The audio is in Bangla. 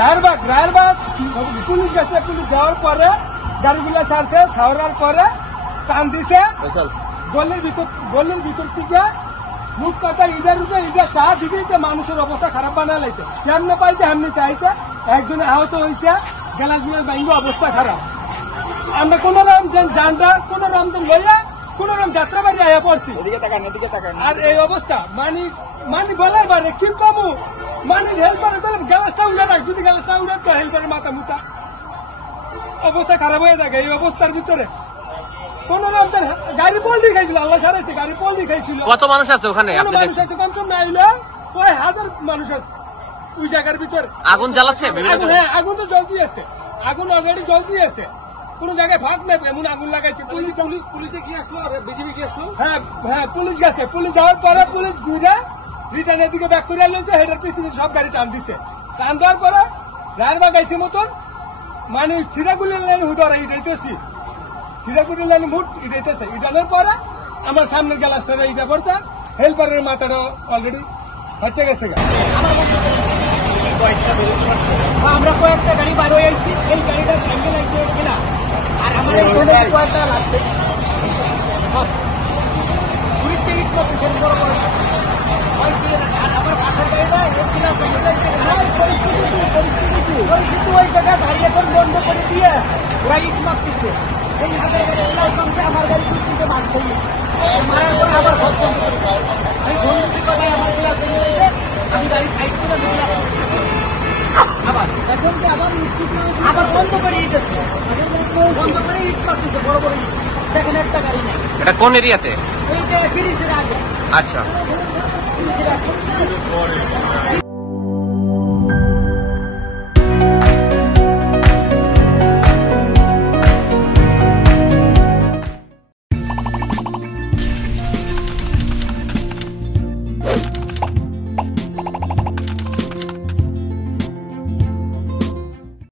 রায়েরবাগ পুলিশ গেছে, পুলিশ যাওয়ার পরে গাড়িগুলা ছাড়ছে, ছাড়ার পরে টান দিছে গলির ভিতর থেকে। মুখ কথা ঈদের রূপে ঈদের চা দিকে মানুষের অবস্থা খারাপ বানা লাইছে। কেমনে পাইছে এমনি চাইছে, একজনে আহত হয়েছে, গ্যালাস গুলাস ভাঙ্গো অবস্থা খারাপ। আমরা কোন রকম যানটা কোন রকম লইয়া কোন রকম যাত্রা বাড়ি আয়া পড়ছি। আর এই অবস্থা মানি বলার বারে কি কমু, মানি হেল্পার গ্যালাসটা উড়ে রাখ, যদি গ্যালাসটা উড়ে তো হেল্পারের মাথা মুতা অবস্থা খারাপ হয়ে থাকে। এই অবস্থার ভিতরে কোন রকম গাড়ি পল্টি খাইছিল, আল্লাহ সারাইছে, গাড়ি পল্টি খাইছিল। কত মানুষ আছে ওখানে? মানুষ আছে কম না হইলো প্রায় 1000 মানুষ আছে ওই জায়গার ভিতরে। আগুন জ্বালাচ্ছে? হ্যাঁ, আগুন তো জলদি আছে, আগুন অলরেডি জলদি আছে, কোন জায়গায় ফাঁক নেই, এমন আগুন লাগাইছে। পুলিশে কি আসলো আর বিজেপি কি আসলো? হ্যাঁ পুলিশ গেছে, পুলিশ যাওয়ার পরে পুলিশ ঘুরে রিটার্ন এদিকে ব্যাক করে আনছে, হেডার পিছনে সব গাড়ি টান দিছে। টান দেওয়ার পরে রায়েরবাগ গাইছে মতন মানে ছিড়াগুলির লাইন হুদারা ইটাইতেছি, ছিড়াগুলির লাইন মুট ইটাইতেছে। ইটানোর পরে আমার সামনের গ্যালাসটা ইটা পড়ছে, হেল্পারের মাথাটা অলরেডি হচ্ছে গেছে। আমরা কয়েকটা গাড়ি বার হয়ে আসছি, এই গাড়িটা ভেঙে লাগছে কিনা, আর আমার এখানে কয়েকটা লাগছে আর আমার পাশের গাড়িটা পরিস্থিতি ওই জায়গায় গাড়ি এখন বন্ধ করে দিয়ে ওরা ইট মারতেছে। এই আমার গাড়ি তুলতেছে, মারছে মারার পরে আবার ঘর বন্ধ করে আমি বন্ধুদের কথায় আমার আমি গাড়ি সাইড করে আবার বন্ধ করে দিতেছে, বন্ধ করে ইট করতেছে বড় বড় ইট। দেখেন একটা গাড়ি নেই। এটা কোন এরিয়াতে? এই যে ফিরিজের আগে। আচ্ছা।